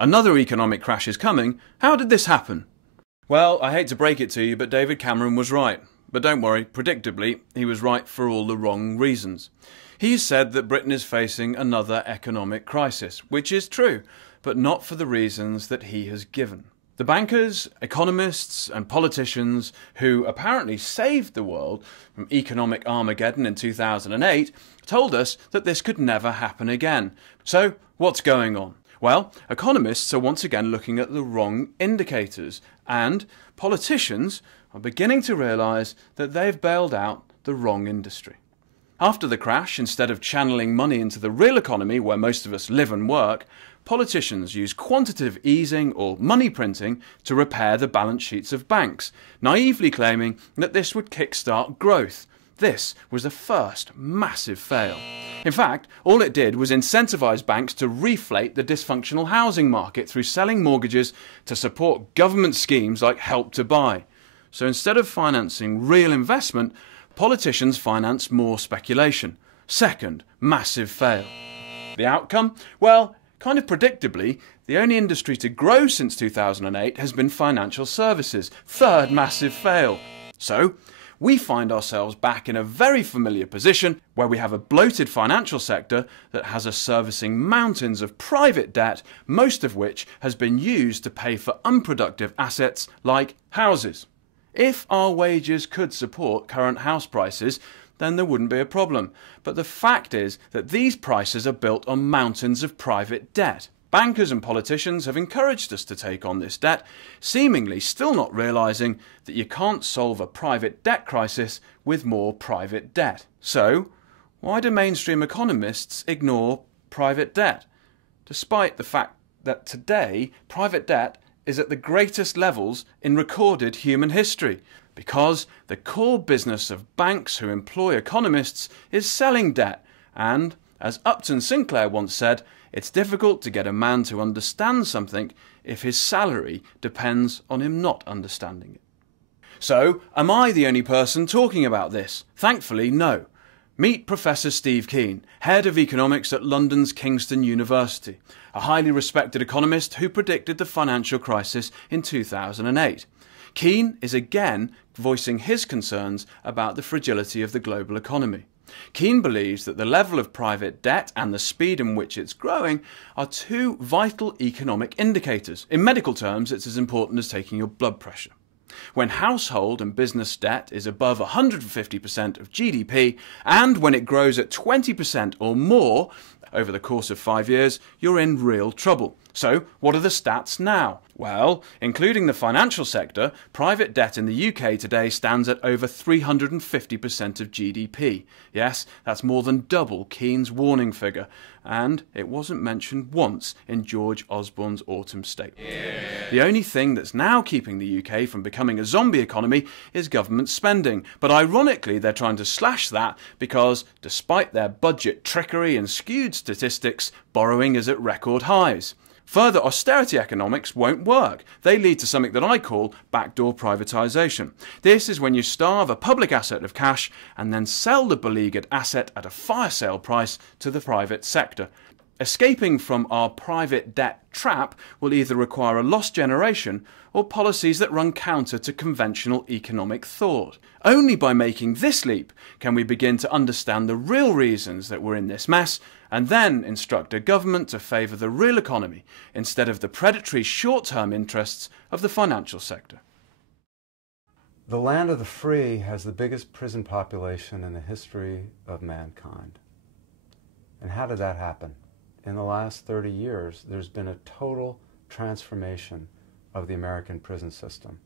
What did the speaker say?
Another economic crash is coming. How did this happen? Well, I hate to break it to you, but David Cameron was right. But don't worry, predictably, he was right for all the wrong reasons. He said that Britain is facing another economic crisis, which is true, but not for the reasons that he has given. The bankers, economists and politicians who apparently saved the world from economic Armageddon in 2008 told us that this could never happen again. So, what's going on? Well, economists are once again looking at the wrong indicators, and politicians are beginning to realise that they've bailed out the wrong industry. After the crash, instead of channeling money into the real economy where most of us live and work, politicians use quantitative easing or money printing to repair the balance sheets of banks, naively claiming that this would kickstart growth. This was the first massive fail. In fact, all it did was incentivise banks to reflate the dysfunctional housing market through selling mortgages to support government schemes like Help to Buy. So instead of financing real investment, politicians finance more speculation. Second massive fail. The outcome? Well, kind of predictably, the only industry to grow since 2008 has been financial services. Third massive fail. So, we find ourselves back in a very familiar position where we have a bloated financial sector that has us servicing mountains of private debt, most of which has been used to pay for unproductive assets like houses. If our wages could support current house prices, then there wouldn't be a problem. But the fact is that these prices are built on mountains of private debt. Bankers and politicians have encouraged us to take on this debt, seemingly still not realising that you can't solve a private debt crisis with more private debt. So, why do mainstream economists ignore private debt? Despite the fact that today, private debt is at the greatest levels in recorded human history. Because the core business of banks who employ economists is selling debt, and, as Upton Sinclair once said, it's difficult to get a man to understand something if his salary depends on him not understanding it. So, am I the only person talking about this? Thankfully, no. Meet Professor Steve Kean, Head of Economics at London's Kingston University, a highly respected economist who predicted the financial crisis in 2008. Kean is again voicing his concerns about the fragility of the global economy. Kean believes that the level of private debt and the speed in which it's growing are two vital economic indicators. In medical terms, it's as important as taking your blood pressure. When household and business debt is above 150% of GDP, and when it grows at 20% or more over the course of 5 years, you're in real trouble. So, what are the stats now? Well, including the financial sector, private debt in the UK today stands at over 350% of GDP. Yes, that's more than double Kean's warning figure, and it wasn't mentioned once in George Osborne's autumn statement. Yeah. The only thing that's now keeping the UK from becoming a zombie economy is government spending, but ironically they're trying to slash that because, despite their budget trickery and skewed statistics, borrowing is at record highs. Further austerity economics won't work. They lead to something that I call backdoor privatisation. This is when you starve a public asset of cash and then sell the beleaguered asset at a fire sale price to the private sector. Escaping from our private debt trap will either require a lost generation or policies that run counter to conventional economic thought. Only by making this leap can we begin to understand the real reasons that we're in this mess, and then instruct a government to favour the real economy instead of the predatory short-term interests of the financial sector. The land of the free has the biggest prison population in the history of mankind. And how did that happen? In the last 30 years, there's been a total transformation of the American prison system.